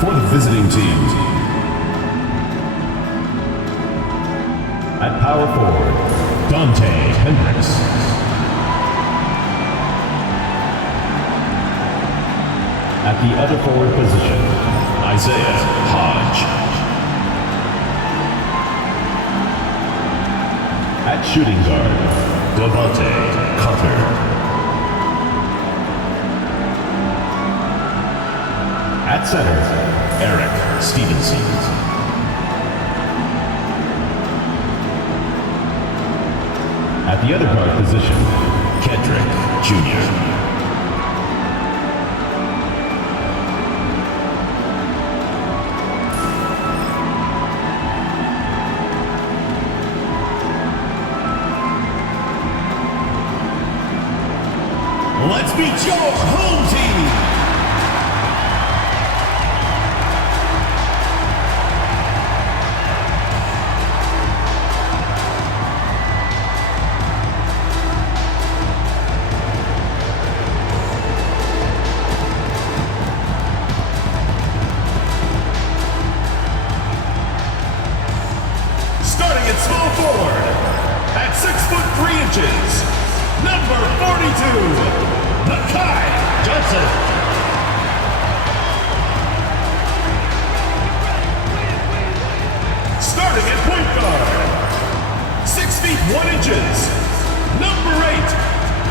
For the visiting team, at power forward, Dante Hendricks. At the other forward position, Isaiah Hodge. At shooting guard, Devontae Carter. At center, Eric Stevenson. At the other guard position, Kendrick Jr. Let's meet your home team. Starting at small forward, at 6'3", number 42. Nakai Johnson. Starting at point guard, 6 feet 1 inches, number 8,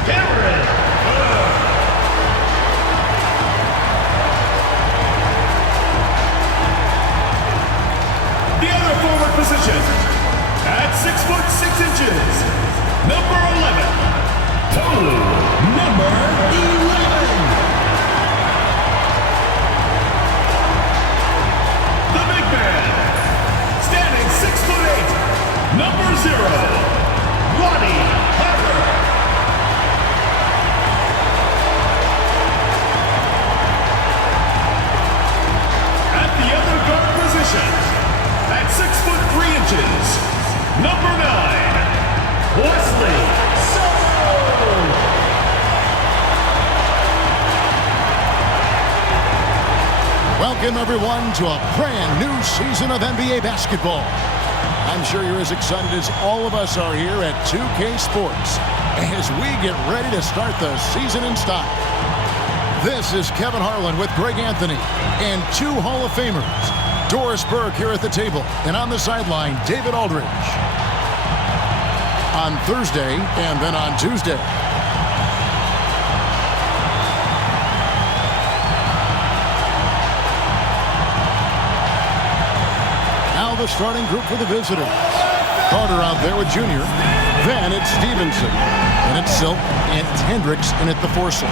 Cameron. The other forward position, at 6'6", number 11, Tolu, number 11. The big man, standing 6'8", number 0, Lonnie Harper. At the other guard position, at 6'3", number 9, Wesley Soto. Welcome, everyone, to a brand new season of NBA basketball. I'm sure you're as excited as all of us are here at 2K Sports as we get ready to start the season in style. This is Kevin Harlan with Greg Anthony and 2 Hall of Famers, Doris Burke here at the table, and on the sideline, David Aldridge. On Thursday and then on Tuesday. The starting group for the visitors. Carter out there with Junior. Then it's Stevenson. And it's Silk. And it's Hendricks in at the 4 slot.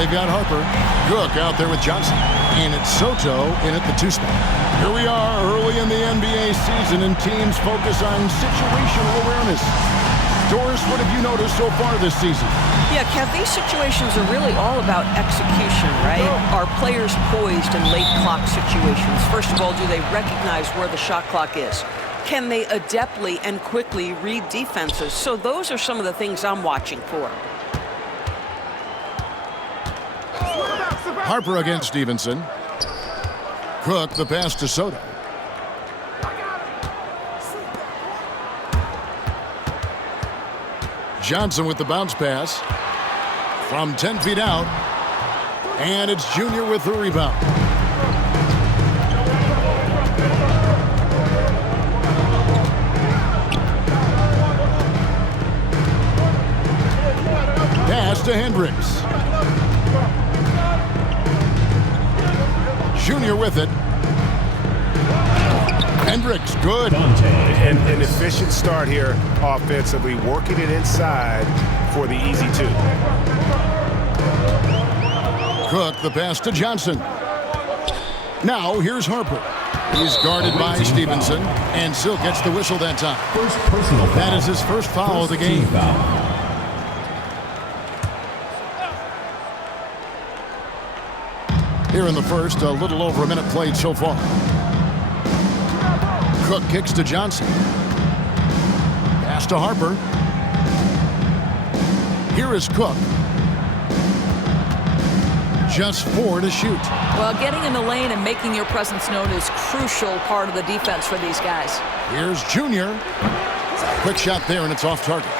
They've got Harper. Cook out there with Johnson. And it's Soto in at the 2 spot. Here we are early in the NBA season, and teams focus on situational awareness. Doris, what have you noticed so far this season? Yeah, Kev, these situations are really all about execution, right? Are players poised in late clock situations? First of all, do they recognize where the shot clock is? Can they adeptly and quickly read defenses? So those are some of the things I'm watching for. Harper against Stevenson. Cook, the pass to Soto. Johnson with the bounce pass from 10 feet out, and it's Junior with the rebound. Pass to Hendricks. Junior with it. Hendricks, good. And an efficient start here offensively, working it inside for the easy 2. Cook, the pass to Johnson. Now, here's Harper. He's guarded by Stevenson, and Silk gets the whistle that time. First personal foul. That is his first foul of the game. Here in the first, a little over a minute played so far. Cook kicks to Johnson. Pass to Harper. Here is Cook. just 4 to shoot. Well, getting in the lane and making your presence known is crucial part of the defense for these guys. Here's Junior. Quick shot there, and it's off target.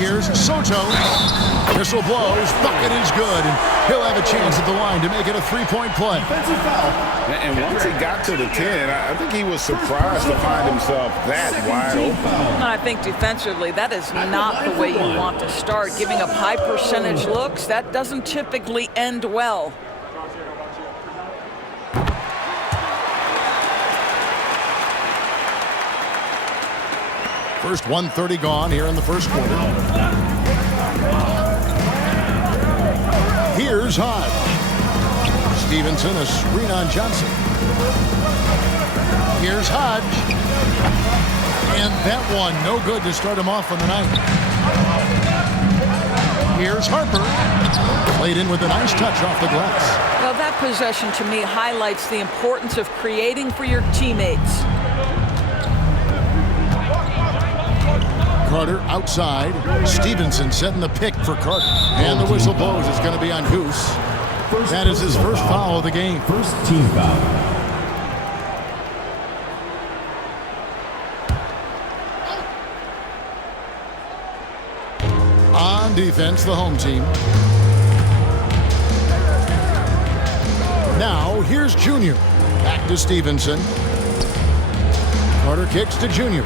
Here's Soto. Whistle blows. Bucket is good, and he'll have a chance at the line to make it a 3-point play. And once he got to the 10, I think he was surprised to find himself that wide open. I think defensively, that is not the way you want to start. Giving up high percentage looks, that doesn't typically end well. First 1:30 gone here in the first quarter. Here's Hodge. Stevenson, a screen on Johnson. Here's Hodge. And that one, no good to start him off on the night. Here's Harper. Played in with a nice touch off the glass. Well, that possession to me highlights the importance of creating for your teammates. Carter outside. Stevenson setting the pick for Carter. And the whistle blows. It's going to be on Goose. That is his first foul of the game. First team foul. On defense, the home team. Now, here's Junior. Back to Stevenson. Carter kicks to Junior.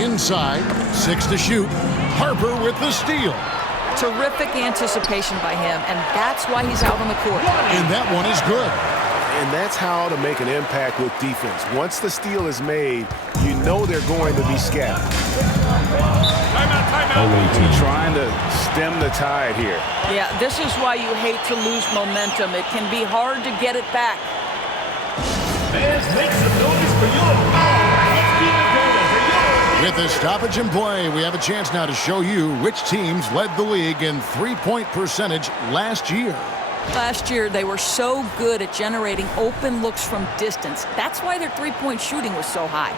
Inside, 6 to shoot. Harper with the steal. Terrific anticipation by him, and that's why he's out on the court. And that one is good. And that's how to make an impact with defense. Once the steal is made, you know they're going to be scattered. Timeout. Trying to stem the tide here. Yeah, this is why you hate to lose momentum. It can be hard to get it back. Fans, make some noise for your With the stoppage in play, we have a chance now to show you which teams led the league in three-point percentage last year. Last year, they were so good at generating open looks from distance. That's why their three-point shooting was so high.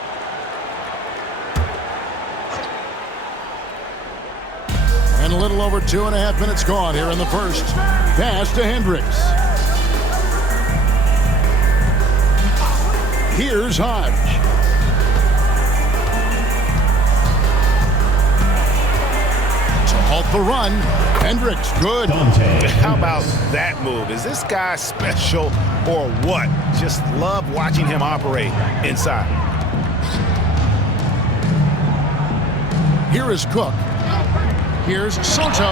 And a little over 2.5 minutes gone here in the first. Pass to Hendricks. Here's Hodge. Halt the run. Hendricks, good. How about that move? Is this guy special or what? Just love watching him operate inside. Here is Cook. Here's Soto.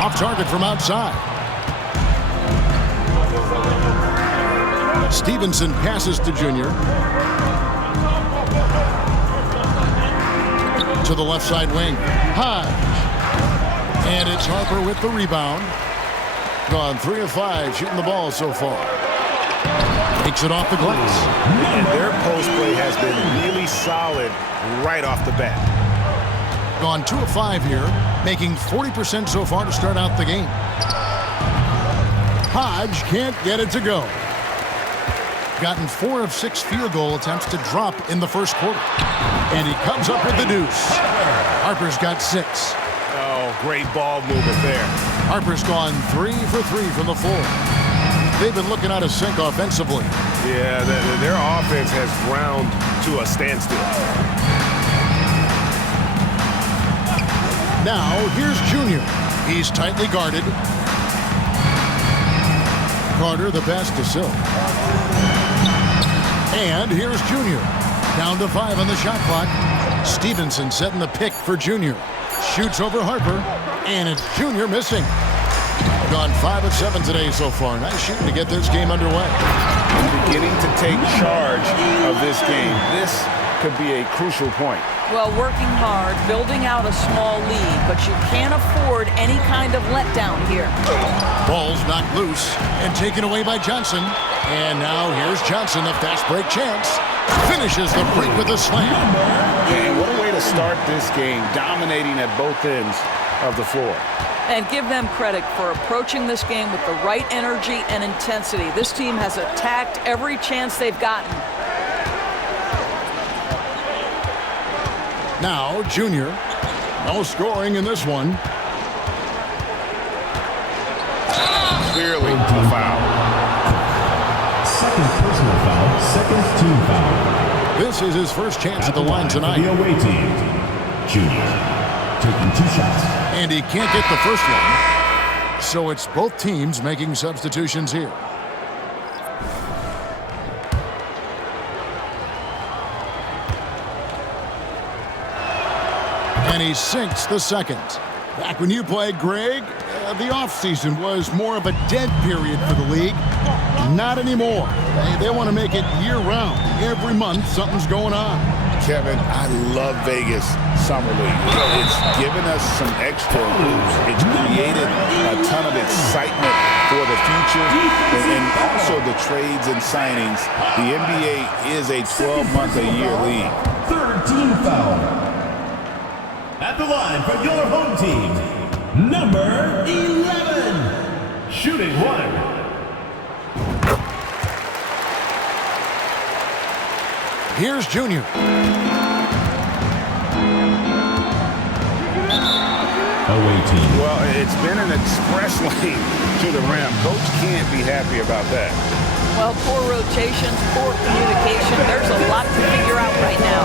Off target from outside. Stevenson passes to Junior. To the left side wing. Hodge. And it's Harper with the rebound. Gone 3 of 5 shooting the ball so far. Takes it off the glass. And their post play has been really solid right off the bat. Gone 2 of 5 here, making 40% so far to start out the game. Hodge can't get it to go. Gotten 4 of 6 field goal attempts to drop in the first quarter. And he comes up with the deuce. Harper's got 6. Oh, great ball movement there. Harper's gone 3 for 3 from the floor. They've been looking out of sync offensively. Yeah, their offense has ground to a standstill. Now, here's Junior. He's tightly guarded. Carter, the pass to Silk. And here's Junior. Down to 5 on the shot clock. Stevenson setting the pick for Junior. Shoots over Harper. And it's Junior missing. Gone 5 of 7 today so far. Nice shooting to get this game underway. Beginning to take charge of this game. This could be a crucial point. Well, working hard, building out a small lead, but you can't afford any kind of letdown here. Ball's knocked loose and taken away by Johnson. And now here's Johnson, a fast break chance. Finishes the break with a slam. And what a way to start this game, dominating at both ends of the floor. And give them credit for approaching this game with the right energy and intensity. This team has attacked every chance they've gotten. Now, Junior. No scoring in this one. Clearly a foul. Second personal foul, second team foul. This is his first chance at the line tonight. The away team, Junior, taking 2 shots. And he can't get the first one. So it's both teams making substitutions here. And he sinks the second. Back when you played, Greg, the offseason was more of a dead period for the league. Not anymore. They want to make it year-round. Every month, something's going on. Kevin, I love Vegas Summer League. It's given us some extra moves. It's created a ton of excitement for the future and also the trades and signings. The NBA is a 12-month-a-year league. Third team foul. At the line for your home team, number 11, shooting 1. Here's Junior. Away team. Well, it's been an express lane to the rim. Coach can't be happy about that. Well, poor rotations, poor communication. There's a lot to figure out right now.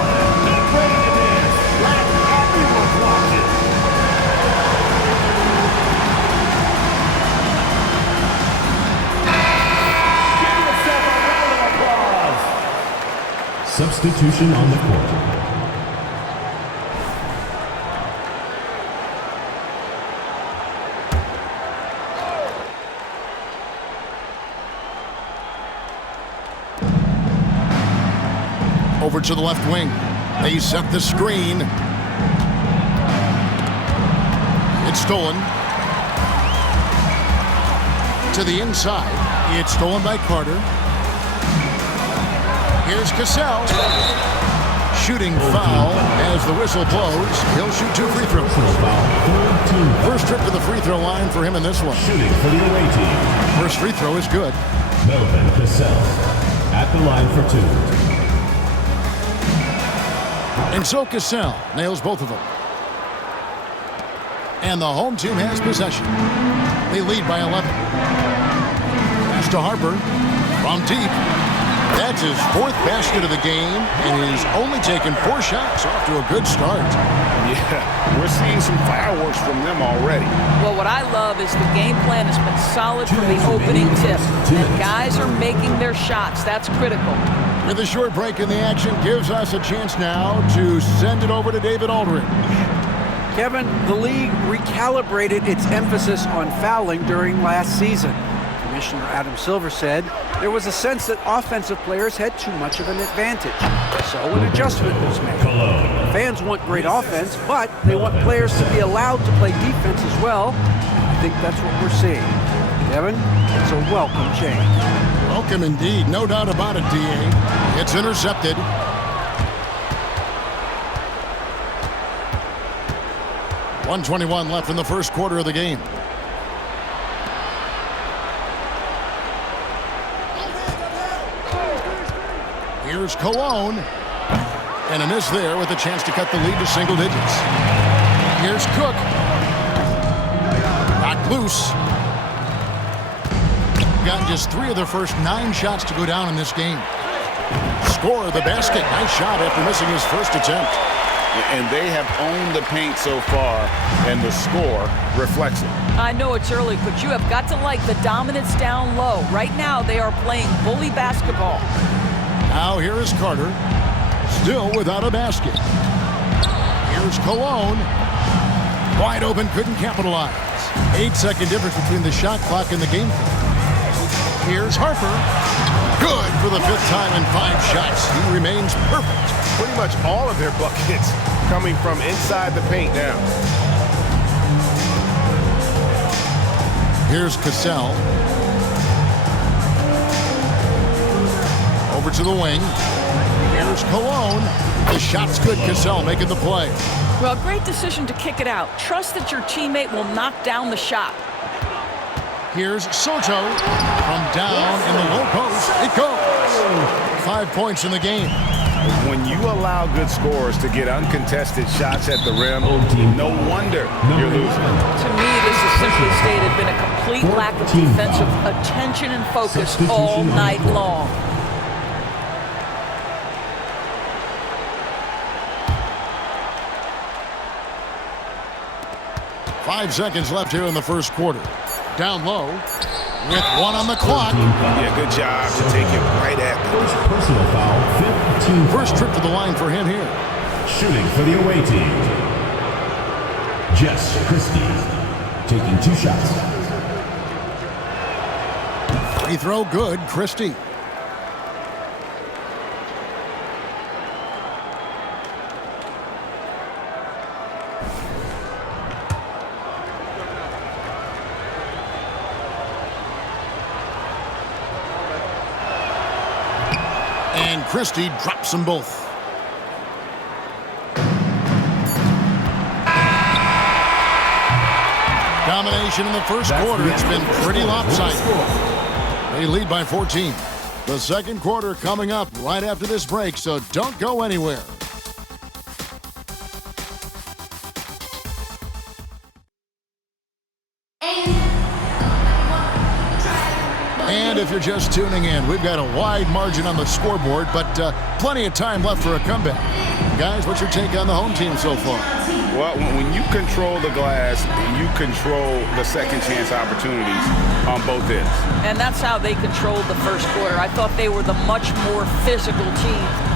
Substitution on the court. Over to the left wing. They set the screen. It's stolen. To the inside. It's stolen by Carter. Here's Cassell. Shooting foul as the whistle blows. He'll shoot 2 free throws. First trip to the free throw line for him in this one. Shooting for the away team. First free throw is good. Melvin Cassell at the line for 2. And so Cassell nails both of them. And the home team has possession. They lead by 11. Pass to Harper from deep. That's his 4th basket of the game, and he's only taken 4 shots. Off to a good start. Yeah, we're seeing some fireworks from them already. Well, what I love is the game plan has been solid from the opening tip. And guys are making their shots. That's critical. With a short break in the action, gives us a chance now to send it over to David Aldridge. Kevin, the league recalibrated its emphasis on fouling during last season. Commissioner Adam Silver said there was a sense that offensive players had too much of an advantage. So an adjustment was made. Fans want great offense, but they want players to be allowed to play defense as well. I think that's what we're seeing. Kevin, it's a welcome change. Welcome indeed. No doubt about it, D.A. It's intercepted. .121 left in the first quarter of the game. Here's Cologne. And a miss there with a chance to cut the lead to single digits. Here's Cook. Knocked loose. Gotten just 3 of their first 9 shots to go down in this game. Score the basket. Nice shot after missing his first attempt. And they have owned the paint so far, and the score reflects it. I know it's early, but you have got to like the dominance down low. Right now, they are playing bully basketball. Now here is Carter. Still without a basket. Here's Cologne. Wide open, couldn't capitalize. 8-second difference between the shot clock and the game clock. Here's Harper. Good for the 5th time in 5 shots. He remains perfect. Pretty much all of their buckets coming from inside the paint now. Here's Cassell. Over to the wing. Here's Cologne. The shot's good. Cassell making the play. Well, great decision to kick it out. Trust that your teammate will knock down the shot. Here's Soto. From down in the low post. It goes. 5 points in the game. When when you allow good scorers to get uncontested shots at the rim, no wonder you're losing. To me, this has simply stated been a complete lack of defensive attention and focus all night long. Five seconds left here in the first quarter. Down low with one on the clock. Yeah, good job to take it right at them. First personal foul, 15. First trip to the line for him here. Shooting for the away team, Jess Christie, taking 2 shots. Free throw good, Christie. And Christie drops them both. Domination in the first quarter. It's been pretty lopsided. They lead by 14. The second quarter coming up right after this break, so don't go anywhere. And if you're just tuning in, we've got a wide margin on the scoreboard, but plenty of time left for a comeback. Guys, what's your take on the home team so far? Well, when you control the glass, you control the second chance opportunities on both ends. And that's how they controlled the first quarter. I thought they were the much more physical team.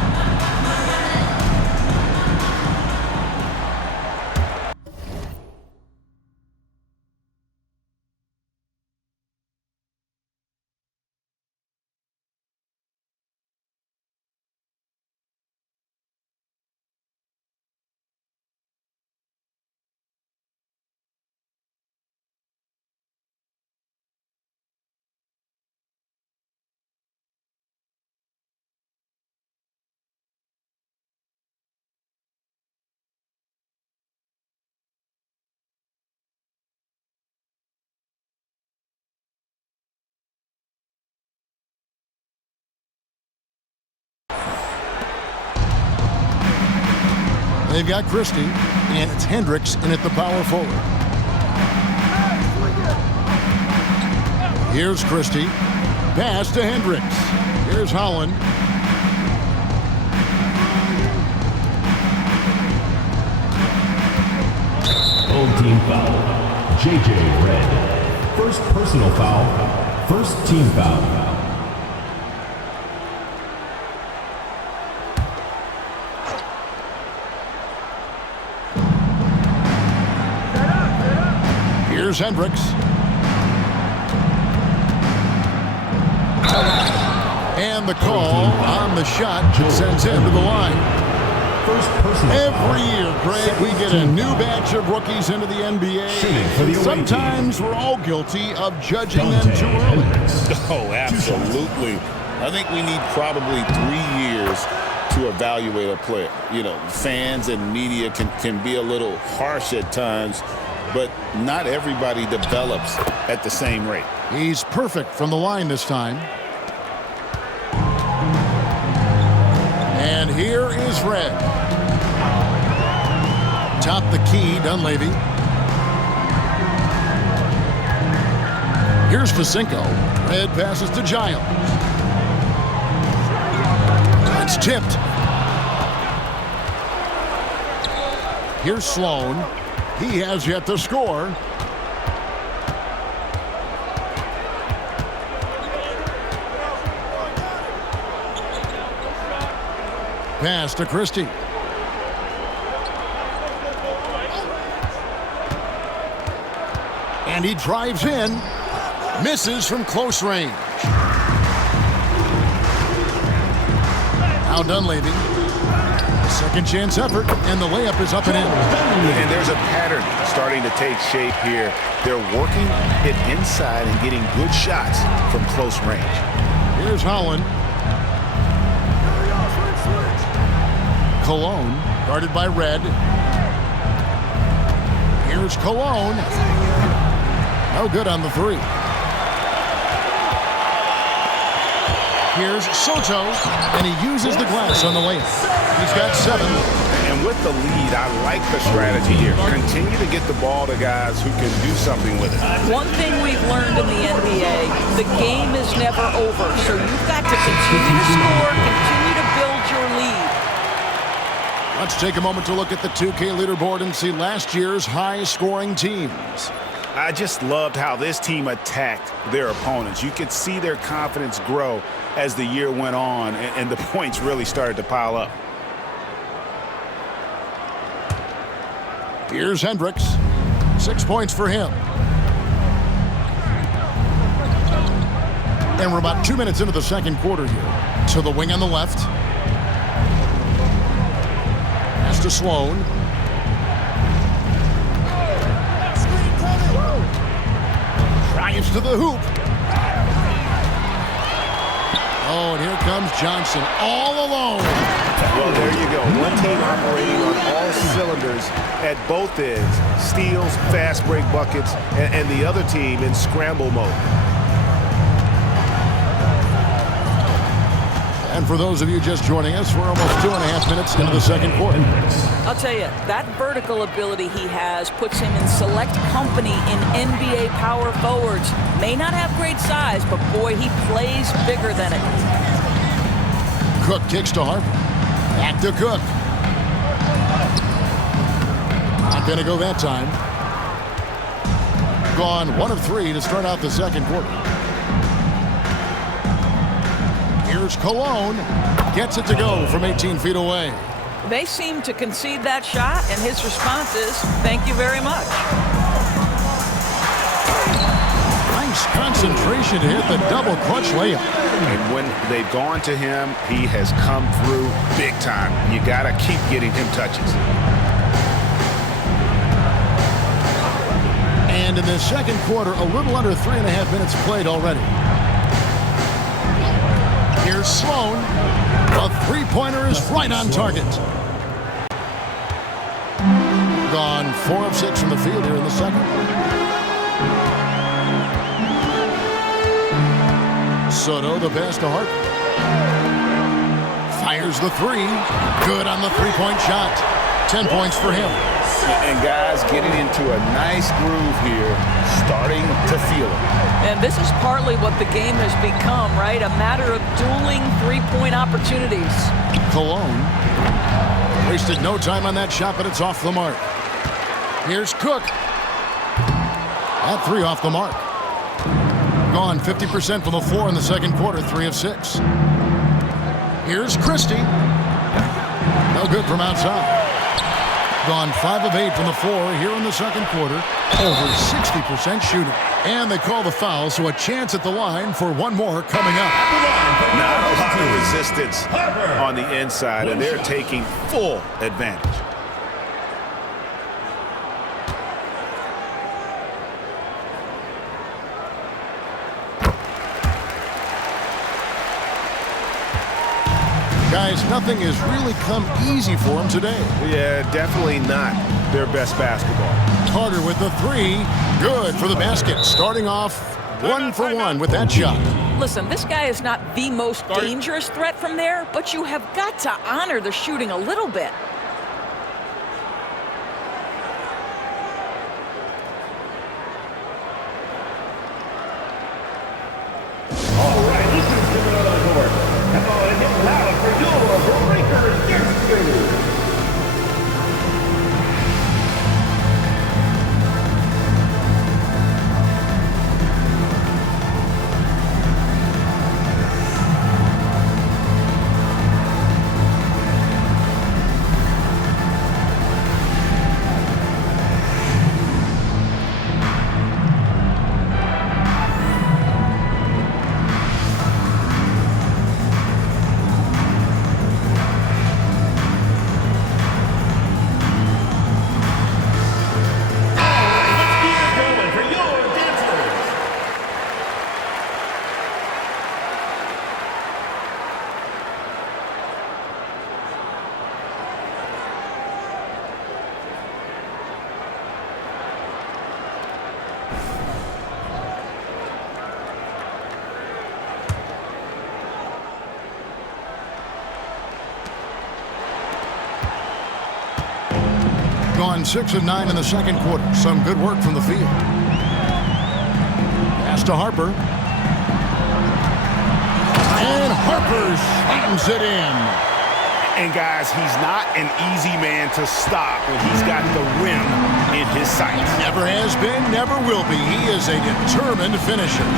They've got Christie, and it's Hendricks in at the power forward. Here's Christie. Pass to Hendricks. Here's Holland. Old team foul, J.J. Redd. First personal foul, first team foul. Here's Hendricks. And the call on the shot sends him to the line. Every year, Greg, we get a new batch of rookies into the NBA. Sometimes we're all guilty of judging them too early. Oh, absolutely. I think we need probably 3 years to evaluate a player. You know, fans and media can be a little harsh at times, but not everybody develops at the same rate. He's perfect from the line this time. And here is Red. Top the key, Dunleavy. Here's Facinko. Red passes to Giles. It's tipped. Here's Sloan. He has yet to score. Pass to Christie. And he drives in. Misses from close range. Now Dunleavy. Second chance effort, and the layup is up and in. And there's a pattern starting to take shape here. They're working it inside and getting good shots from close range. Here's Holland. Cologne, guarded by Red. Here's Cologne. No good on the three. Here's Soto, and he uses the glass on the layup. He's got 7. And with the lead, I like the strategy here. Continue to get the ball to guys who can do something with it. One thing we've learned in the NBA, the game is never over. So you've got to continue to score, continue to build your lead. Let's take a moment to look at the 2K leaderboard and see last year's high-scoring teams. I just loved how this team attacked their opponents. You could see their confidence grow as the year went on, and the points really started to pile up. Here's Hendricks. 6 points for him. And we're about 2 minutes into the second quarter here. To the wing on the left. Pass to Sloan. Drives to the hoop. Oh, and here comes Johnson all alone. Well, there you go. One team operating on all cylinders at both ends. Steals, fast break buckets, and the other team in scramble mode. And for those of you just joining us, we're almost 2.5 minutes into the second quarter. I'll tell you, that vertical ability he has puts him in select company in NBA power forwards. May not have great size, but boy, he plays bigger than it. Cook kicks to Harper. Back to Cook. Not going to go that time. Gone 1 of 3 to start out the second quarter. Here's Cologne. Gets it to go from 18 feet away. They seem to concede that shot, and his response is, thank you very much. Nice concentration to hit the double clutch layup. And when they've gone to him, he has come through big time. You got to keep getting him touches. And in the second quarter, a little under 3.5 minutes played already. Here's Sloan. A three-pointer is right on target. Gone 4 of 6 from the field here in the second. Soto, the pass to Hart. Fires the 3. Good on the three-point shot. 10 points for him. And guys getting into a nice groove here, starting to feel it. And this is partly what the game has become, right? A matter of dueling three-point opportunities. Cologne wasted no time on that shot, but it's off the mark. Here's Cook. That 3 off the mark. Gone 50% from the floor in the second quarter, 3 of 6. Here's Christie. No good from outside. Gone 5 of 8 from the floor here in the second quarter. Over 60% shooting. And they call the foul, so a chance at the line for one more coming up. Not a lot of resistance on the inside, and they're taking full advantage. Guys, nothing has really come easy for them today. Yeah, definitely not their best basketball. Carter with the 3. Good for the basket. Starting off 1 for 1 with that shot. Listen, this guy is not the most dangerous threat from there, but you have got to honor the shooting a little bit. All right, listen to another court. Come on and get loud for your Breakers Dexter. Gone 6 of 9 in the second quarter. Some good work from the field. Pass to Harper. And Harper slams it in. And guys, he's not an easy man to stop when he's got the rim in his sights. Never has been, never will be. He is a determined finisher.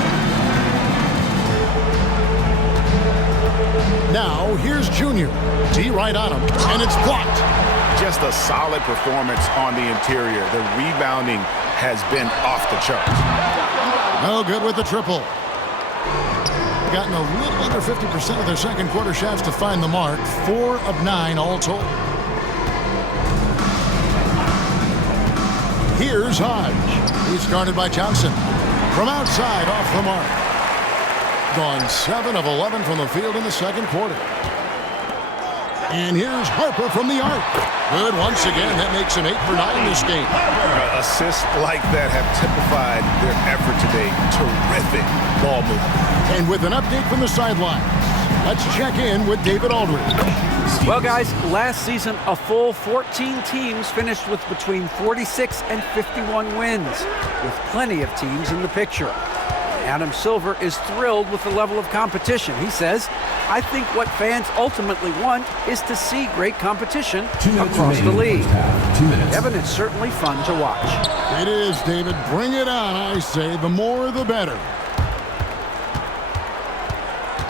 Now, here's Junior. D right on him, and it's blocked. Just a solid performance on the interior. The rebounding has been off the charts. No good with the triple. Gotten a little under 50% of their second quarter shots to find the mark. 4 of 9 all told. Here's Hodge. He's guarded by Johnson. From outside, off the mark. Gone 7 of 11 from the field in the second quarter. And here's Harper from the arc. Good once again. That makes him 8 for 9 this game. Assists like that have typified their effort today. Terrific ball movement. And with an update from the sidelines, let's check in with David Aldridge. Well, guys, last season, a full 14 teams finished with between 46 and 51 wins, with plenty of teams in the picture. Adam Silver is thrilled with the level of competition. He says, I think what fans ultimately want is to see great competition across the league. Evan, it's certainly fun to watch. It is, David. Bring it on, I say. The more, the better.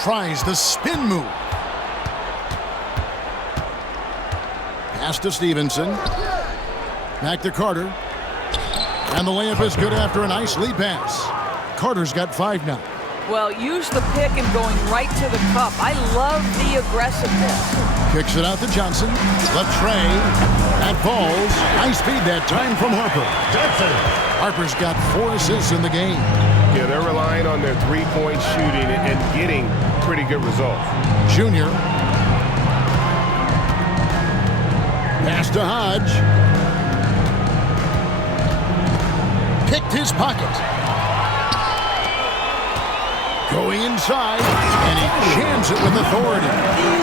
Tries the spin move. Pass to Stevenson. Back to Carter. And the layup is good after a nice lead pass. Carter's got 5 now. Well, use the pick and going right to the cup. I love the aggressiveness. Kicks it out to Johnson. Left tray. That falls. High speed that time from Harper. Johnson. Harper's got 4 assists in the game. Yeah, they're relying on their three-point shooting and getting pretty good results. Junior. Pass to Hodge. Picked his pocket. Going inside, and he jams it with authority.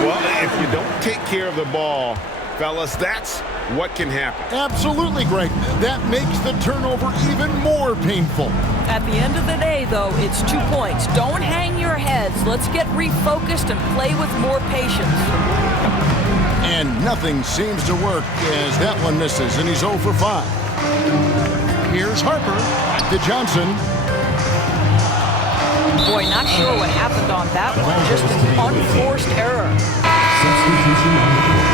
Well, if you don't take care of the ball, fellas, that's what can happen. Absolutely, Greg. That makes the turnover even more painful. At the end of the day, though, it's 2 points. Don't hang your heads. Let's get refocused and play with more patience. And nothing seems to work as that one misses, and he's 0 for 5. Here's Harper. Back to Johnson. Boy, not sure what happened on that one. Just an unforced error. Substitution on the court.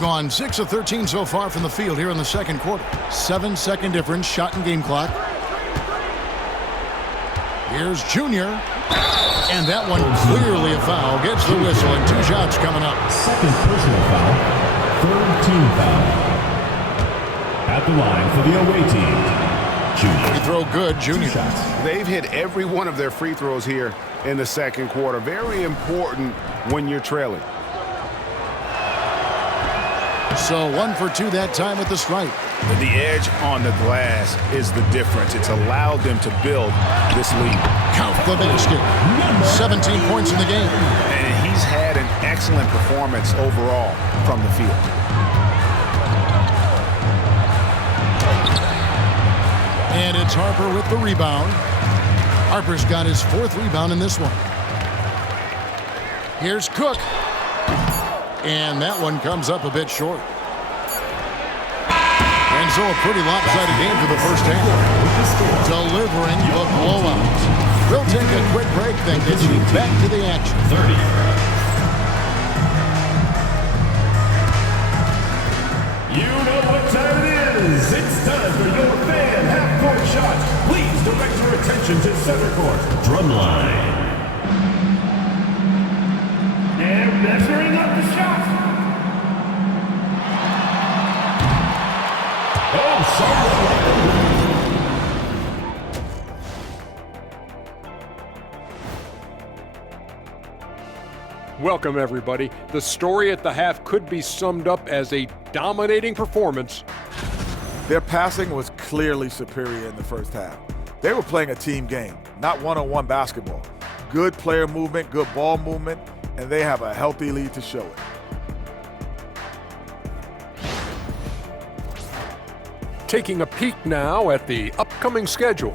Gone 6 of 13 so far from the field here in the second quarter. 7-second difference, shot and game clock. Here's Junior. And that one clearly a foul. Gets the whistle and 2 shots coming up. Second personal foul. Third team foul. At the line for the away team, Junior. Free throw good, Junior. They've hit every one of their free throws here in the second quarter. Very important when you're trailing. So 1 for 2 that time at the stripe. The edge on the glass is the difference. It's allowed them to build this lead. Count the basket. 17 points in the game. And he's had an excellent performance overall from the field. And it's Harper with the rebound. Harper's got his 4th rebound in this one. Here's Cook. And that one comes up a bit short. And so a pretty lopsided game for the first half. Delivering the blowout. We'll take a quick break, then get you back to the action. 30. You know what time it is. It's time for your fan half-court shot. Please direct your attention to center court. Drumline. And measuring up the shot. Oh, sorry. Welcome, everybody. The story at the half could be summed up as a dominating performance Their passing was clearly superior in the first half. They were playing a team game, not one-on-one basketball. Good player movement, good ball movement, and they have a healthy lead to show it. Taking a peek now at the upcoming schedule.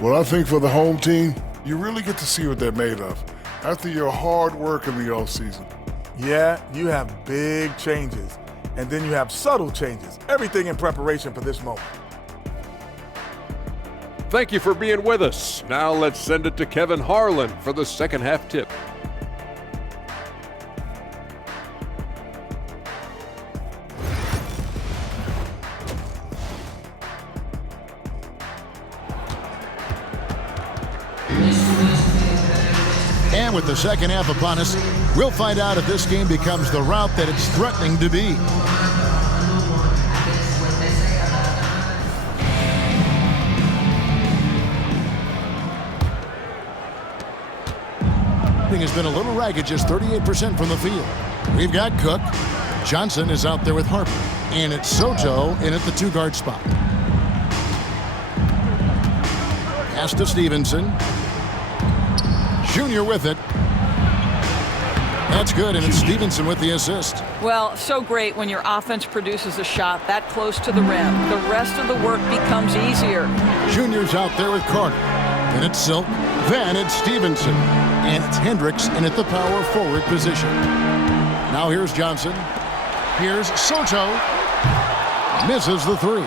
Well, I think for the home team, you really get to see what they're made of after your hard work in the offseason. Yeah, you have big changes, and then you have subtle changes. Everything in preparation for this moment. Thank you for being with us. Now let's send it to Kevin Harlan for the second half tip. And with the second half upon us, we'll find out if this game becomes the route that it's threatening to be. Has been a little ragged, just 38% from the field. We've got Cook. Johnson is out there with Harper. And it's Soto in at the two-guard spot. Pass to Stevenson. Junior with it. That's good, and it's Stevenson with the assist. Well, so great when your offense produces a shot that close to the rim. The rest of the work becomes easier. Junior's out there with Carter. And it's Silk. Then it's Stevenson. And it's Hendricks in at the power forward position. Now here's Johnson. Here's Soto. Misses the three.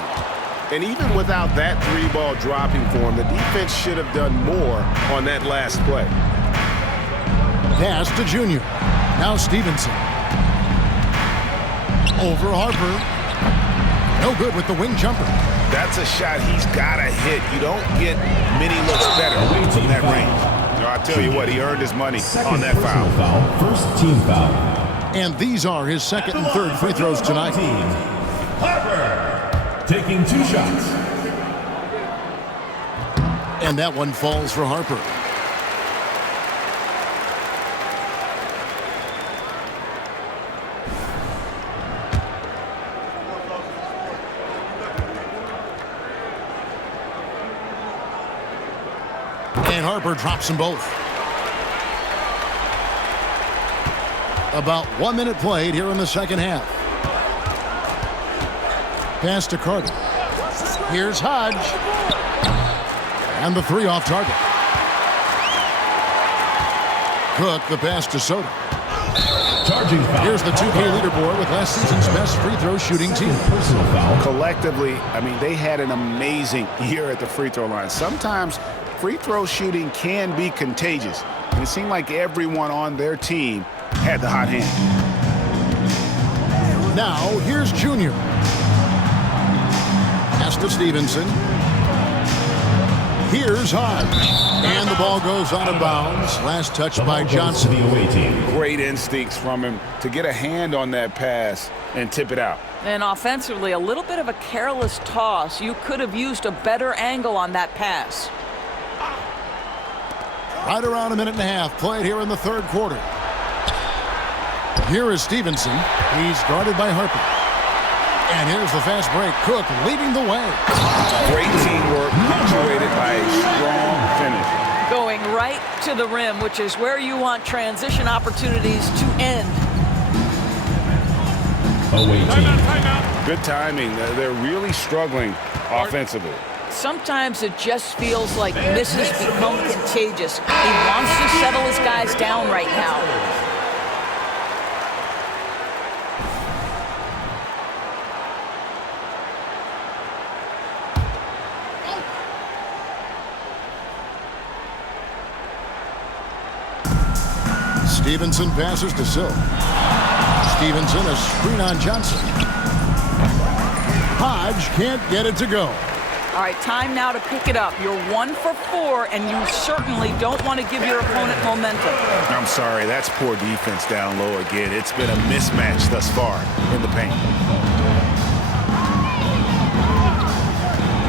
And even without that three ball dropping for him, the defense should have done more on that last play. Pass to Junior. Now Stevenson. Over Harper. No good with the wing jumper. That's a shot he's got to hit. You don't get many looks better from that range. I tell you what, he earned his money on that foul. First team foul. And these are his second and third free throws tonight. Harper taking 2 shots. And that one falls for Harper. And Harper drops them both. About 1 minute played here in the second half. Pass to Carter. Here's Hodge. And the three off target. Cook, the pass to Soto. Charging foul. Here's the 2K leaderboard with last season's best free throw shooting team. Personal foul. Collectively, I mean, they had an amazing year at the free throw line. Sometimes free throw shooting can be contagious. And it seemed like everyone on their team had the hot hand. Now, here's Junior. Pass to Stevenson. Here's Hodge. And the ball goes out of bounds. Last touch by Johnson. Great instincts from him to get a hand on that pass and tip it out. And offensively, a little bit of a careless toss. You could have used a better angle on that pass. Right around a minute and a half played here in the third quarter. Here is Stevenson. He's guarded by Harper. And here's the fast break. Cook leading the way. Great teamwork, punctuated by a strong finish. Going right to the rim, which is where you want transition opportunities to end. Good timing. They're really struggling offensively. Sometimes it just feels like misses become contagious. He wants to settle his guys down right now. Stevenson passes to Silk. Stevenson, a screen on Johnson. Hodge can't get it to go. All right, time now to pick it up. You're 1 for 4, and you certainly don't want to give your opponent momentum. I'm sorry, that's poor defense down low again. It's been a mismatch thus far in the paint.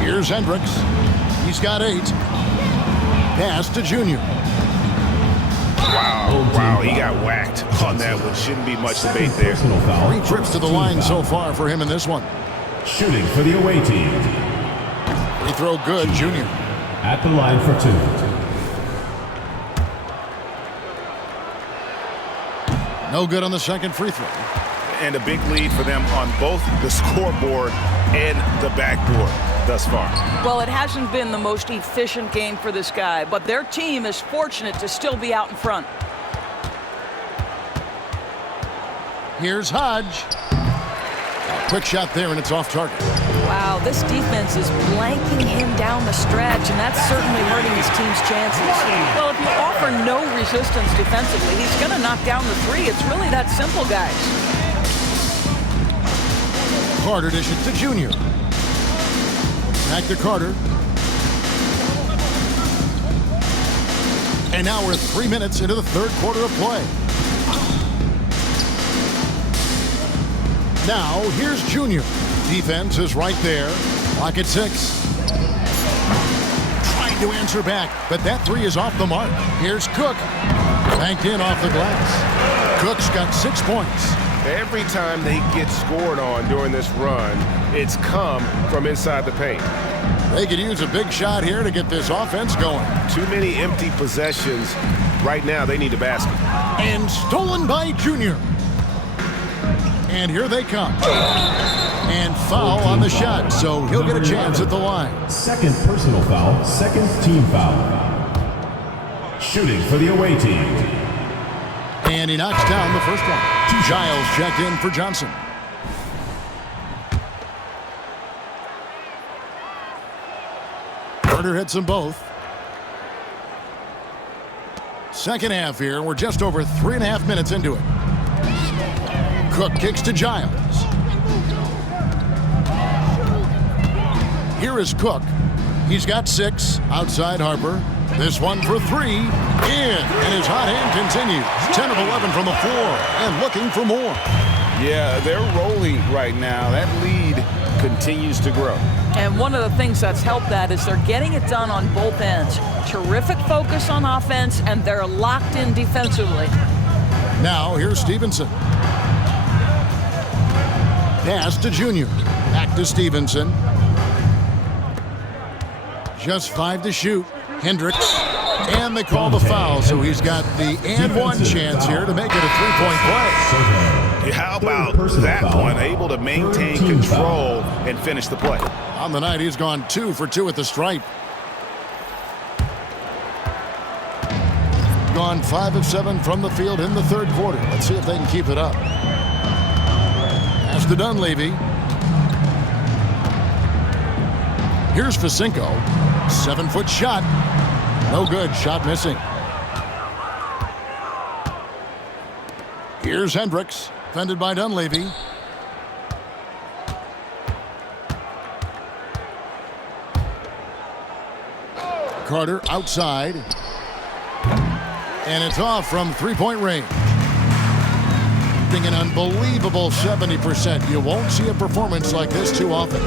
Here's Hendricks. He's got 8. Pass to Junior. Wow, he got whacked on that one. Shouldn't be much debate there. 3 trips to the line so far for him in this one. Shooting for the away team. Free throw good, Junior. At the line for 2. No good on the second free throw. And a big lead for them on both the scoreboard and the backboard thus far. Well, it hasn't been the most efficient game for this guy, but their team is fortunate to still be out in front. Here's Hodge. A quick shot there, and it's off target. Wow, this defense is blanking him down the stretch, and that's certainly hurting his team's chances. Well, if you offer no resistance defensively, he's going to knock down the 3. It's really that simple, guys. Carter dishes to Junior. Back to Carter. And now we're 3 minutes into the third quarter of play. Now, here's Junior. Defense is right there. Clock at 6. Trying to answer back, but that 3 is off the mark. Here's Cook. Banked in off the glass. Cook's got 6 points. Every time they get scored on during this run, it's come from inside the paint. They could use a big shot here to get this offense going. Too many empty possessions. Right now, they need a basket. And stolen by Junior. And here they come. And foul on the shot, so he'll get a chance at the line. Second personal foul, second team foul. Shooting for the away team. And he knocks down the first one. Giles checked in for Johnson. Carter hits them both. Second half here. We're just over 3.5 minutes into it. Cook kicks to Giles. Here is Cook. He's got 6 outside Harper. This one for 3. In. And his hot hand continues. 10 of 11 from the floor. And looking for more. Yeah, they're rolling right now. That lead continues to grow. And one of the things that's helped that is they're getting it done on both ends. Terrific focus on offense, and they're locked in defensively. Now, here's Stevenson. Pass to Junior. Back to Stevenson. Just 5 to shoot. Hendricks. And they call the foul, so he's got the and one chance here to make it a 3-point play. How about that one? Able to maintain control and finish the play. On the night, he's gone 2 for 2 at the stripe. Gone 5 of 7 from the field in the third quarter. Let's see if they can keep it up. Pass to Dunleavy. Here's Vasinko. 7-foot shot. No good. Shot missing. Here's Hendricks. Defended by Dunleavy. Carter outside. And it's off from 3-point range. An unbelievable 70%. You won't see a performance like this too often.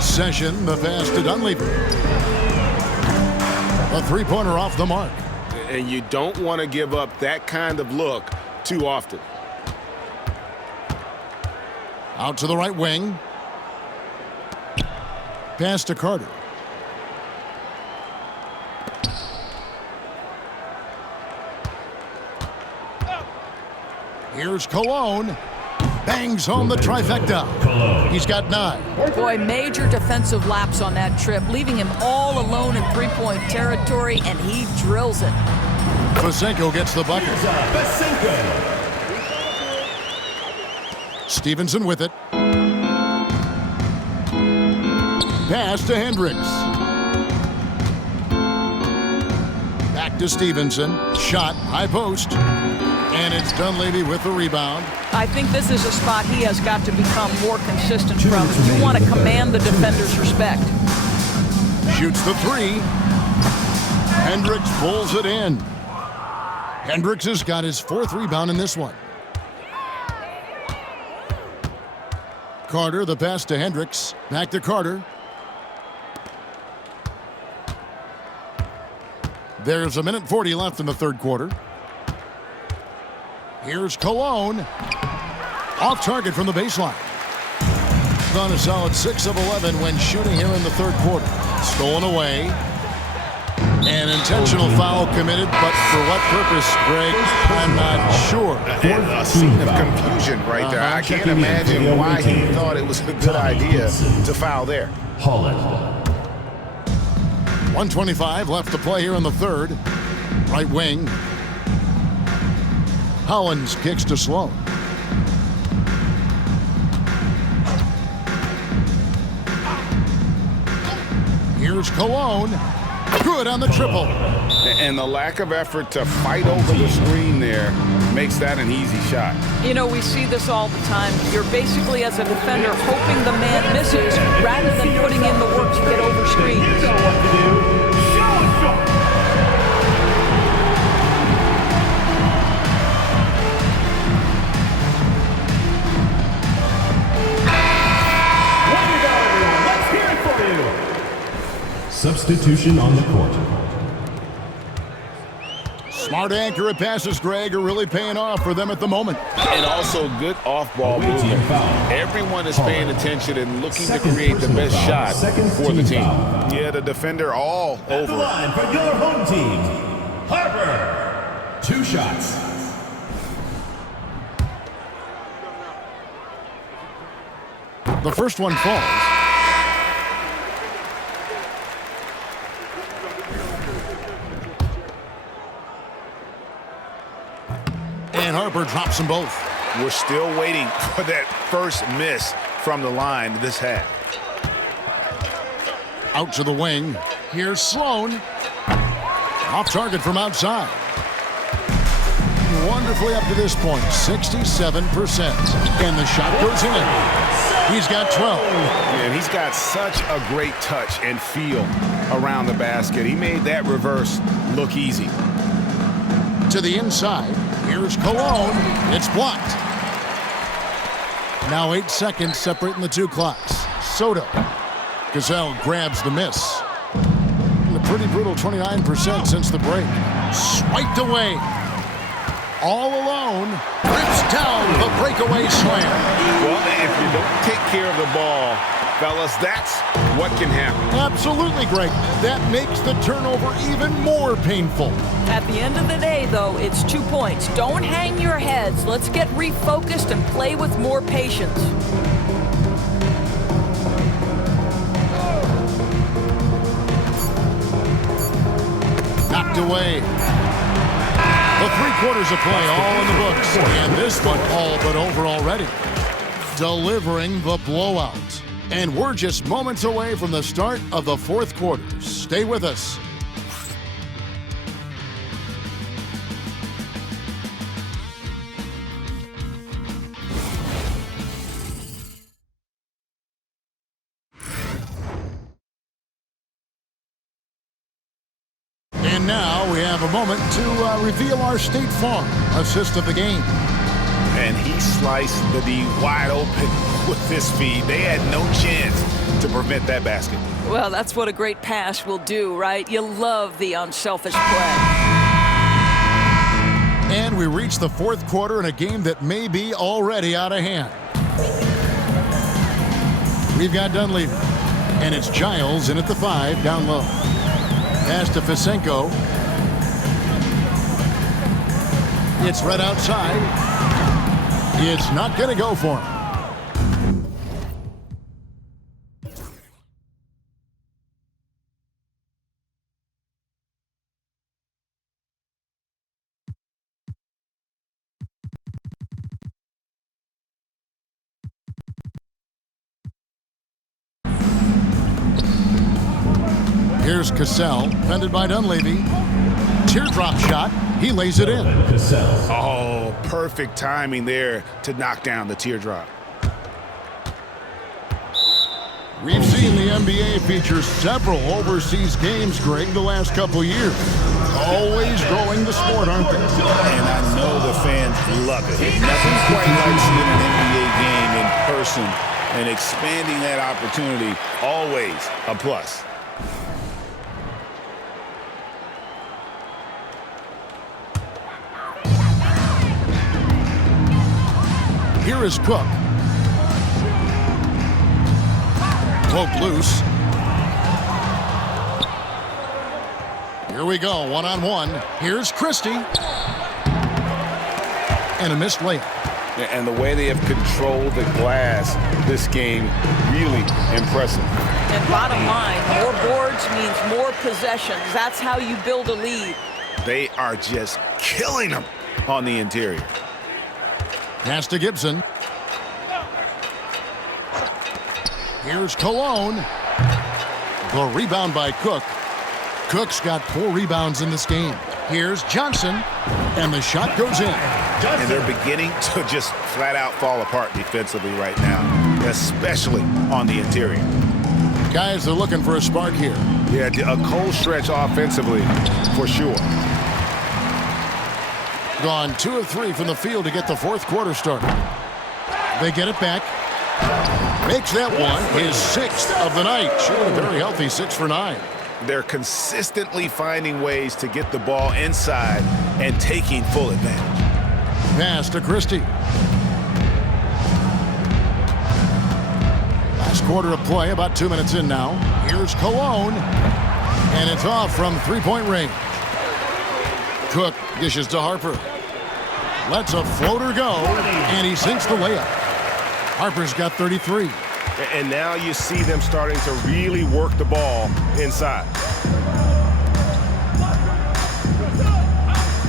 Session, the pass to Dunleavy. A 3-pointer off the mark. And you don't want to give up that kind of look too often. Out to the right wing. Pass to Carter. Here's Cologne. Bangs home the trifecta. He's got 9. Boy, major defensive lapse on that trip, leaving him all alone in 3-point territory, and he drills it. Vasinko gets the bucket. Stevenson with it. Pass to Hendricks. Back to Stevenson. Shot, high post. And it's Dunleavy with the rebound. I think this is a spot he has got to become more consistent from if you want to command the defender's respect. Shoots the 3. Hendricks pulls it in. Hendricks has got his 4th rebound in this one. Carter, the pass to Hendricks. Back to Carter. There's 1:40 left in the third quarter. Here's Cologne. Off target from the baseline. On a solid 6 of 11 when shooting here in the third quarter. Stolen away. An intentional foul committed, but for what purpose, Greg? I'm not sure. A scene of confusion right there. I can't imagine why he thought it was a good idea to foul there. Holland. 1:25 left to play here in the third. Right wing. Hollins kicks to Sloan. Here's Cologne. Good on the triple. And the lack of effort to fight over the screen there makes that an easy shot. You know, we see this all the time. You're basically, as a defender, hoping the man misses rather than putting in the work to get over screens. You know what to do. Show us your... Way to go, everyone. Let's hear it for you. Substitution on the court. Smart, accurate passes, Greg, are really paying off for them at the moment. And also good off-ball movement. Everyone is paying attention and looking to create the best shot for the team. Yeah, the defender all At the over. line for your home team, Harper. 2 shots. The first one falls. And Harper drops them both. We're still waiting for that first miss from the line this half. Out to the wing. Here's Sloan. Off target from outside. Wonderfully up to this point, 67%. And the shot goes in. He's got 12. And he's got such a great touch and feel around the basket. He made that reverse look easy. To the inside. Here's Cologne. It's blocked. Now 8 seconds separating the two clocks. Soto. Gazelle grabs the miss. And a pretty brutal 29% since the break. Swiped away. All alone. Rips down the breakaway slam. Well, if you don't take care of the ball, fellas, that's what can happen. Absolutely, Greg. That makes the turnover even more painful. At the end of the day, though, it's 2 points. Don't hang your heads. Let's get refocused and play with more patience. Knocked away. The 3 quarters of play all in the books. And this one all but over already. Delivering the blowout. And we're just moments away from the start of the fourth quarter. Stay with us. And now we have a moment to reveal our State Farm assist of the game. And he sliced the D wide open with this feed. They had no chance to prevent that basket. Well, that's what a great pass will do, right? You love the unselfish play. And we reach the fourth quarter in a game that may be already out of hand. We've got Dunleavy, and it's Giles in at the 5, down low. Pass to Fisenko. It's right outside. It's not going to go for him. Here's Cassell, fended by Dunleavy. Teardrop shot. He lays it in. Oh, perfect timing there to knock down the teardrop. We've seen the NBA feature several overseas games, Greg, the last couple years. Always growing the sport, aren't they? And I know the fans love it. Nothing quite like seeing an NBA game in person and expanding that opportunity, always a plus. Here is Cook. Poke loose. Here we go, one-on-one. Here's Christie. And a missed layup. And the way they have controlled the glass this game, really impressive. And bottom line, more boards means more possessions. That's how you build a lead. They are just killing them on the interior. Pass to Gibson. Here's Cologne. The rebound by Cook. Cook's got 4 rebounds in this game. Here's Johnson, and the shot goes in. And they're beginning to just flat out fall apart defensively right now, especially on the interior. Guys, they're looking for a spark here. Yeah, a cold stretch offensively for sure. Gone 2 of 3 from the field to get the fourth quarter started. They get it back. Makes that one his 6th of the night. Sure, a very healthy 6 for 9. They're consistently finding ways to get the ball inside and taking full advantage. Pass to Christie. Last quarter of play, about 2 minutes in now. Here's Cologne, and it's off from three-point range. Cook dishes to Harper. Lets a floater go, and he sinks the layup. Harper's got 33. And now you see them starting to really work the ball inside.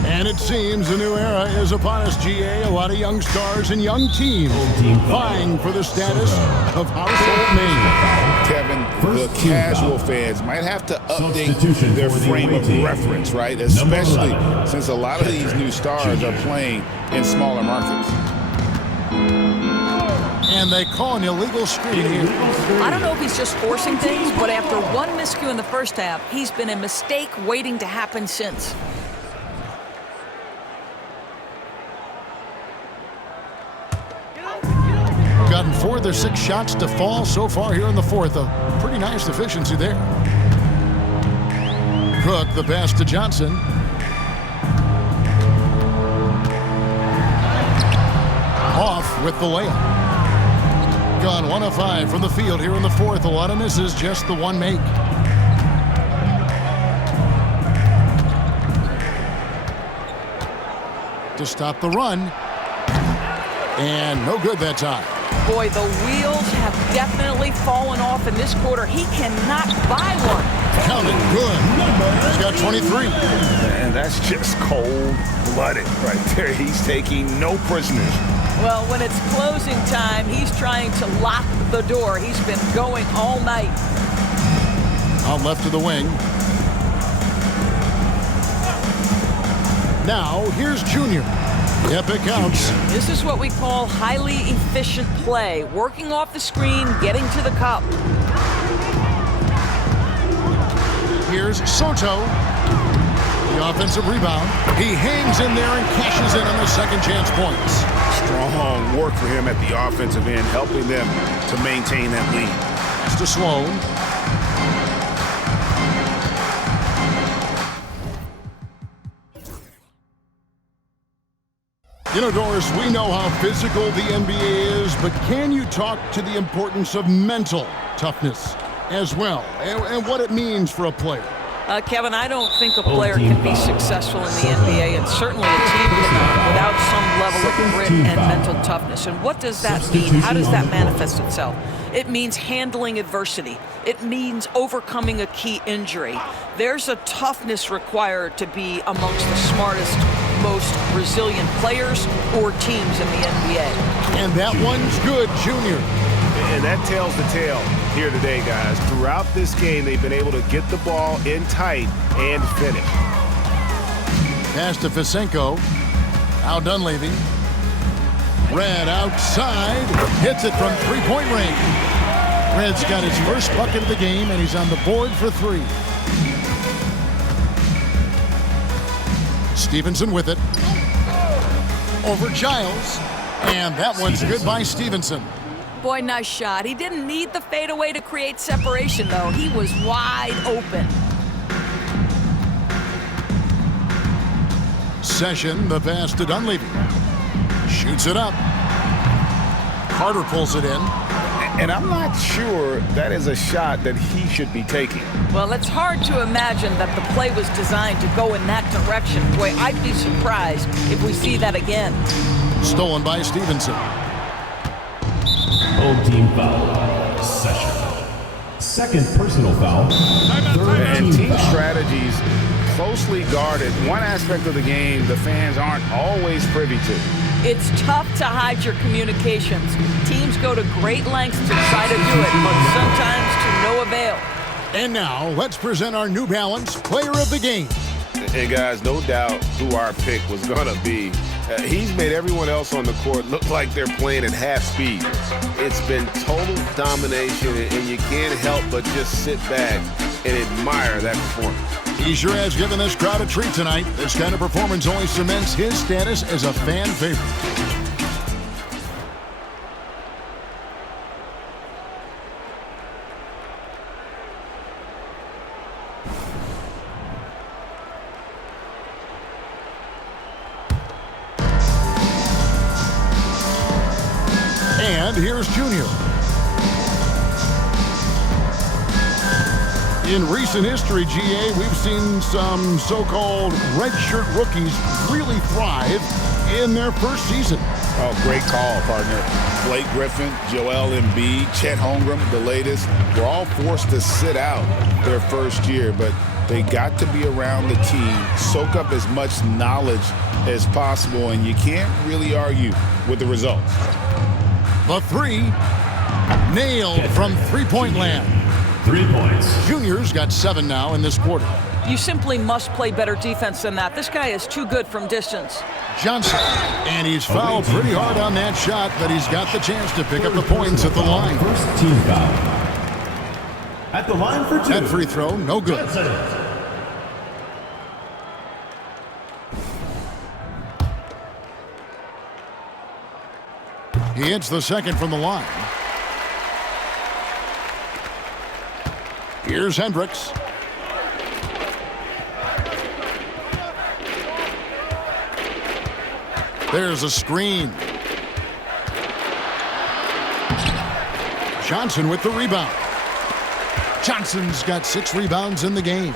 And it seems a new era is upon us, GA. A lot of young stars and young teams vying for the status of household names. Kevin, the casual fans might have to update their frame of reference, right? Especially since a lot of these new stars are playing in smaller markets. And they call an illegal screen here. I don't know if he's just forcing things, but after one miscue in the first half, he's been a mistake waiting to happen since. Gotten 4 of their 6 shots to fall so far here in the fourth. A pretty nice efficiency there. Cook, the pass to Johnson. Off with the layup. Gone 1 of 5 from the field here in the fourth. A lot of misses, just the one make. To stop the run. And no good that time. Boy, the wheels have definitely fallen off in this quarter. He cannot buy one. Count it. Good. He's got 23. And that's just cold-blooded right there. He's taking no prisoners. Well, when it's closing time, he's trying to lock the door. He's been going all night. Out left to the wing. Now, here's Junior. Yep, it counts. This is what we call highly efficient play. Working off the screen, getting to the cup. Here's Soto. The offensive rebound. He hangs in there and cashes in on the second chance points. Strong work for him at the offensive end, helping them to maintain that lead. Pass to Sloan. You know, Doris, we know how physical the NBA is, but can you talk to the importance of mental toughness as well, and what it means for a player? Kevin, I don't think a player can be successful in the NBA, and certainly a team cannot, without some level of grit and mental toughness. And what does that mean? How does that manifest itself? It means handling adversity. It means overcoming a key injury. There's a toughness required to be amongst the smartest, most resilient players or teams in the NBA. And that one's good, Junior. And that tells the tale here today, guys. Throughout this game, they've been able to get the ball in tight and finish. Pass to Fisenko. Al Dunleavy. Red outside. Hits it from three-point range. Red's got his first bucket of the game, and he's on the board for 3. Stevenson with it. Over Giles. And that one's good by Stevenson. Boy, nice shot. He didn't need the fadeaway to create separation, though. He was wide open. Session, the pass to Dunleavy. Shoots it up. Carter pulls it in. And I'm not sure that is a shot that he should be taking. Well, it's hard to imagine that the play was designed to go in that direction. Boy, I'd be surprised if we see that again. Stolen by Stevenson. Home team foul. Session. Second personal foul. Third And team foul. strategies closely guarded. One aspect of the game the fans aren't always privy to. It's tough to hide your communications. Teams go to great lengths to try to do it, but sometimes to no avail. And now, let's present our New Balance Player of the Game. Hey, guys, no doubt who our pick was going to be. He's made everyone else on the court look like they're playing at half speed. It's been total domination, and you can't help but just sit back and admire that performance. He sure has given this crowd a treat tonight. This kind of performance only cements his status as a fan favorite. And here's Junior. In recent history, GA, we've seen some so-called redshirt rookies really thrive in their first season. Oh, great call, partner. Blake Griffin, Joel Embiid, Chet Holmgren, the latest, were all forced to sit out their first year, but they got to be around the team, soak up as much knowledge as possible, and you can't really argue with the results. The three, nailed from three-point land. 3 points. Junior's got 7 now in this quarter. You simply must play better defense than that. This guy is too good from distance. Johnson, and he's fouled pretty hard on that shot, but he's got the chance to pick up the points at the line. First team foul. At the line for 2. That free throw, no good. He hits the second from the line. Here's Hendricks. There's a screen. Johnson with the rebound. Johnson's got 6 rebounds in the game.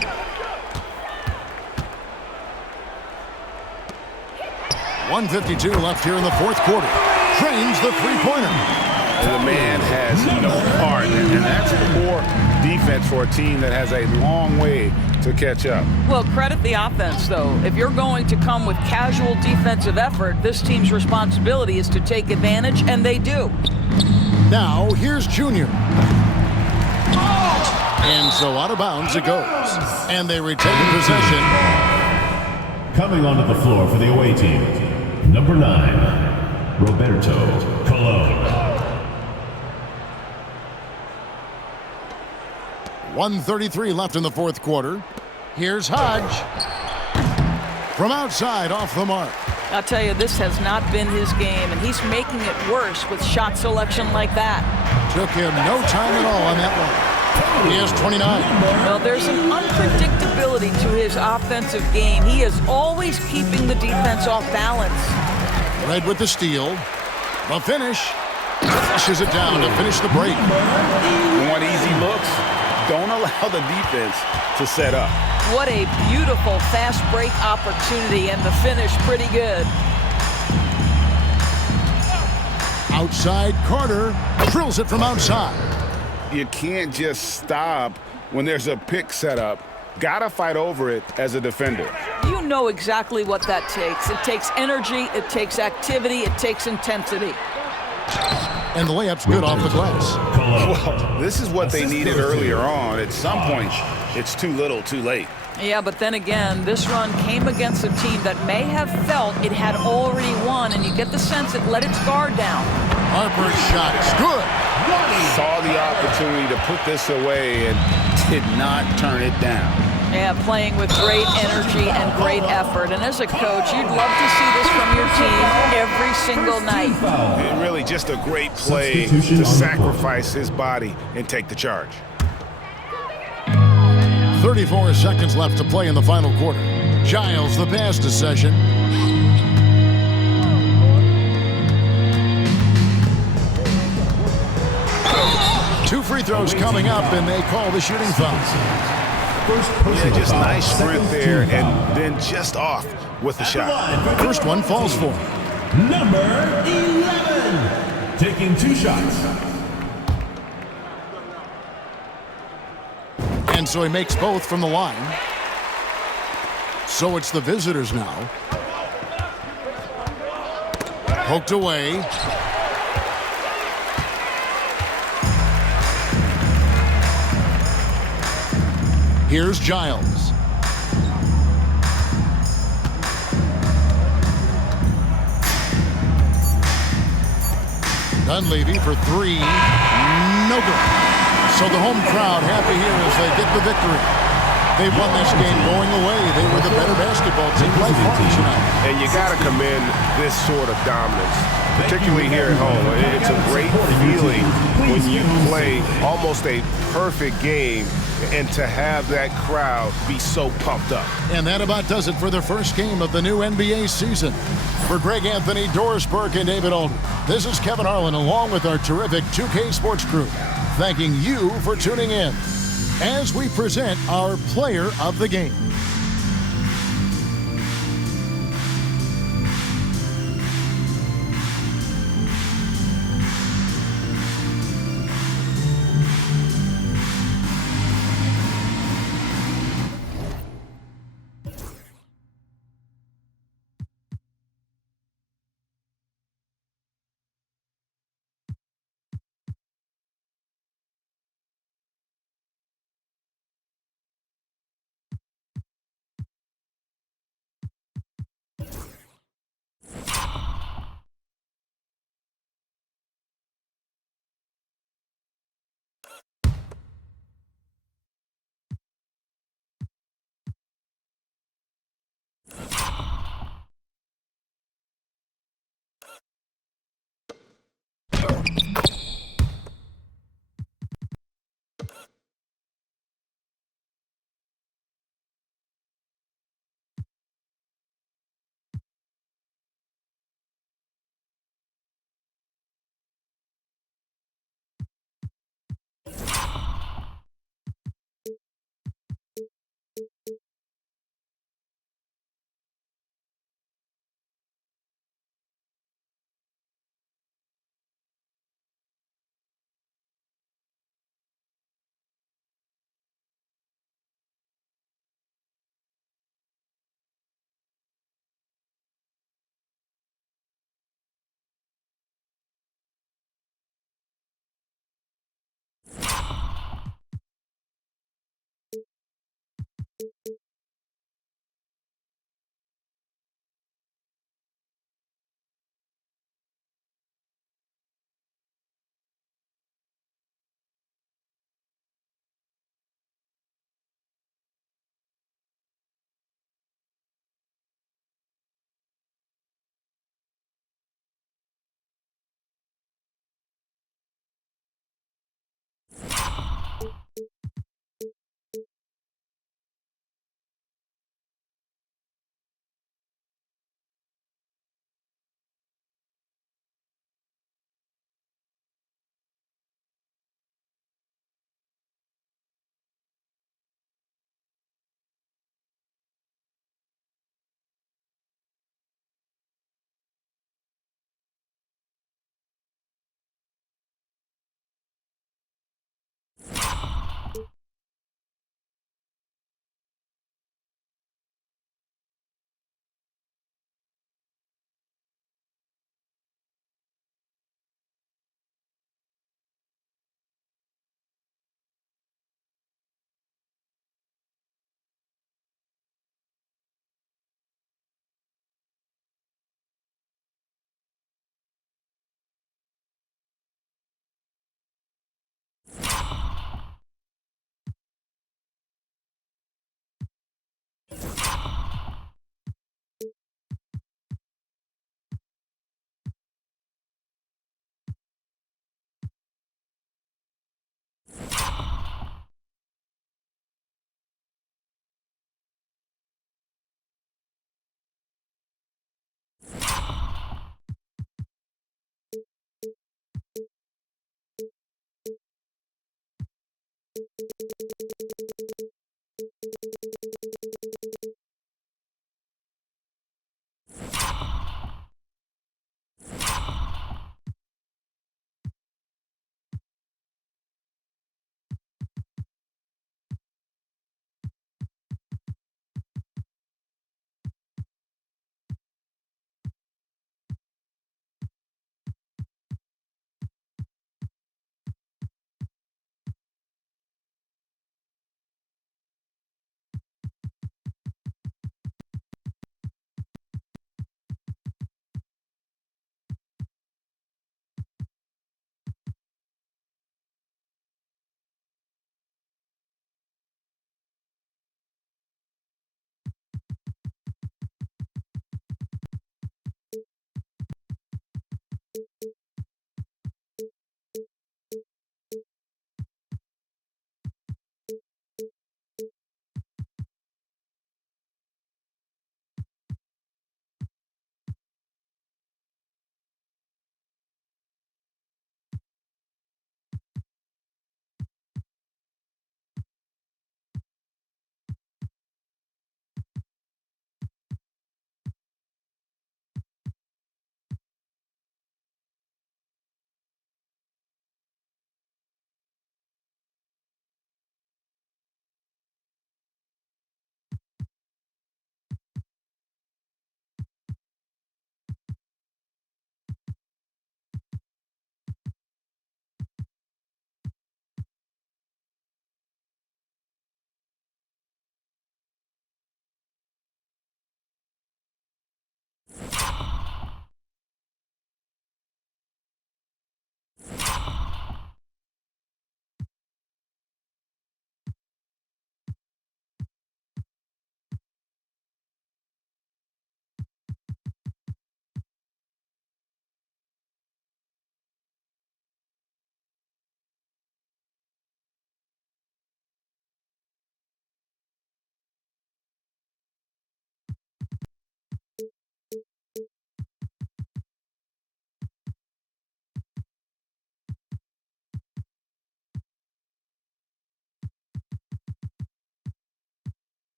.152 left here in the fourth quarter. Drains the three-pointer. The man has no heart, and that's poor defense for a team that has a long way to catch up. Well, credit the offense, though. If you're going to come with casual defensive effort, this team's responsibility is to take advantage, and they do. Now, here's Junior. And so out of bounds it goes. And they retain possession. Coming onto the floor for the away team, number 9, Roberto Colon. 1:33 left in the fourth quarter. Here's Hodge. From outside, off the mark. I'll tell you, this has not been his game, and he's making it worse with shot selection like that. Took him no time at all on that one. He has 29. Well, there's an unpredictability to his offensive game. He is always keeping the defense off balance. Red with the steal. The finish. Flushes it down to finish the break. You want easy looks? Don't allow the defense to set up. What a beautiful fast break opportunity, and the finish pretty good. Outside, Carter drills it from outside. You can't just stop when there's a pick set up. Gotta fight over it as a defender. You know exactly what that takes. It takes energy, it takes activity, it takes intensity. And the layup's good off the glass. Well, this is what they needed earlier on. At some point, it's too little, too late. Yeah, but then again, this run came against a team that may have felt it had already won, and you get the sense it let its guard down. Harper's shot is good. Saw the opportunity to put this away and did not turn it down. Yeah, playing with great energy and great effort. And as a coach, you'd love to see this from your team every single night. And really just a great play to sacrifice his body and take the charge. 34 seconds left to play in the final quarter. Giles the pass to Session. 2 free throws coming up, and they call the shooting foul. Yeah, just nice sprint there, and then just off with the shot. First one falls for him. Number 11, taking 2 shots. And so he makes both from the line. So it's the visitors now. Poked away. Here's Giles. Dunleavy for 3. No good. So the home crowd happy here as they get the victory. They won this game going away. They were the better basketball team by far tonight. And you got to commend this sort of dominance, particularly here at home. It's a great feeling when you play almost a perfect game and to have that crowd be so pumped up. And that about does it for the first game of the new NBA season. For Greg Anthony, Doris Burke, and David Aldridge, this is Kevin Harlan along with our terrific 2K Sports crew, thanking you for tuning in as we present our player of the game.